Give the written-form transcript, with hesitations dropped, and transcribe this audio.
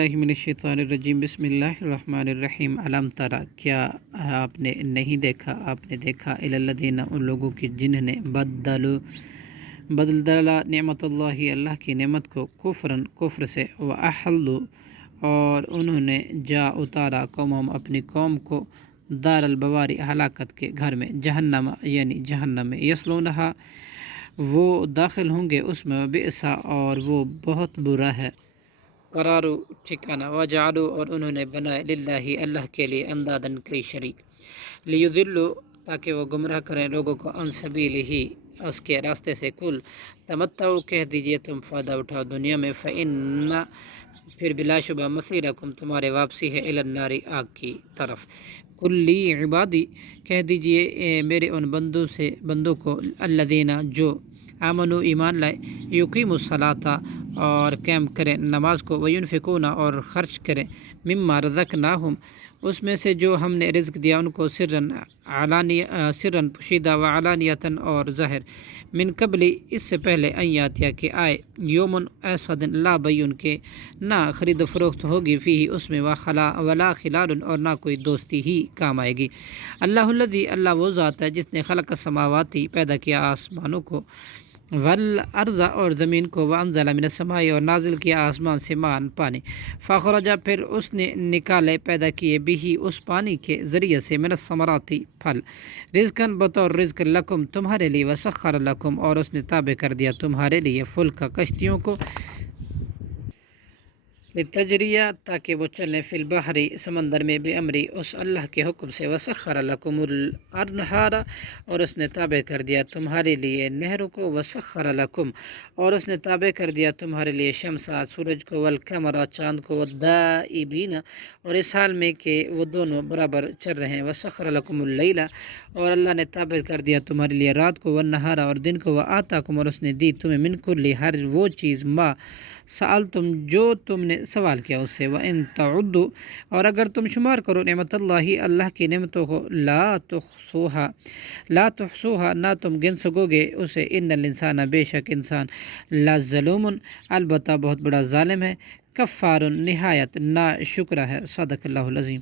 اللہ من الشیطان الرجیم بسم اللہ الرحمن الرحیم علم ترى کیا آپ نے نہیں دیکھا، آپ نے دیکھا الی الذین ان لوگوں کی جنہوں نے بدل ڈالا نعمت اللہ کی نعمت کو کفر سے واحلوا اور انہوں نے جا اتارا قومہم اپنی قوم کو دار البواری ہلاکت کے گھر میں جہنم یعنی جہنم میں یصلونہا وہ داخل ہوں گے اس میں بئس اور وہ بہت برا ہے قرارو ٹھکانہ وجعلوا اور انہوں نے بنائے للہ اللہ کے لیے اندادن کئی شریک لیضلوا تاکہ وہ گمراہ کریں لوگوں کو عن سبیلہ اس کے راستے سے کل تمتعوا کہہ دیجئے تم فائدہ اٹھاؤ دنیا میں فإن پھر بلا شبہ مصیرکم تمہارے واپسی ہے الی النار آگ کی طرف کلی عبادی کہہ دیجئے میرے ان بندوں کو الذین جو آمنو ایمان لائے یقیم الصلاۃ اور قائم کریں نماز کو وینفقون اور خرچ کریں مما رزقناہم اس میں سے جو ہم نے رزق دیا ان کو سرن پوشیدہ و علانیتاً اور ظاہر من قبل اس سے پہلے ان یاتیا کہ آئے یومن ایسا دن لا بیون کے نہ خرید و فروخت ہوگی فیہ اس میں ولا خلال اور نہ کوئی دوستی ہی کام آئے گی اللہ الذی اللہ وہ ذات ہے جس نے خلق السماواتی پیدا کیا آسمانوں کو والارض اور زمین کو وانزل من السماء اور نازل کیا آسمان سے مان پانی فاخرج پھر اس نے نکالے پیدا کیے بھی اس پانی کے ذریعے سے من الثمراتی پھل رزقاً بطور رزق لکم تمہارے لیے وسخر لکم اور اس نے تابع کر دیا تمہارے لیے فلک کشتیوں کو لتجریہ تاکہ وہ چلیں فی البحر سمندر میں بامری اس اللہ کے حکم سے وسخر لکم الانہار اور اس نے تابع کر دیا تمہارے لیے نہروں کو وسخر لکم اور اس نے تابع کر دیا تمہارے لیے شمس سورج کو والقمر چاند کو والدائبین اور اس حال میں کہ وہ دونوں برابر چل رہے ہیں وسخر لکم اللیل اور اللہ نے تابع کر دیا تمہارے لیے رات کو والنہار اور دن کو وآتاکم اور اس نے دی تمہیں من کل ہر وہ چیز ما سألتم جو تم نے سوال کیا اس سے وَإِن تَعُدُّوا اور اگر تم شمار کرو نعمت اللہ کی نعمتوں کو لا تحصوها نہ تم گن سکو گے اسے ان الانسان بے شک انسان لظلوم البتہ بہت بڑا ظالم ہے کفار نہایت نا شکر ہے صدق اللہ العظیم۔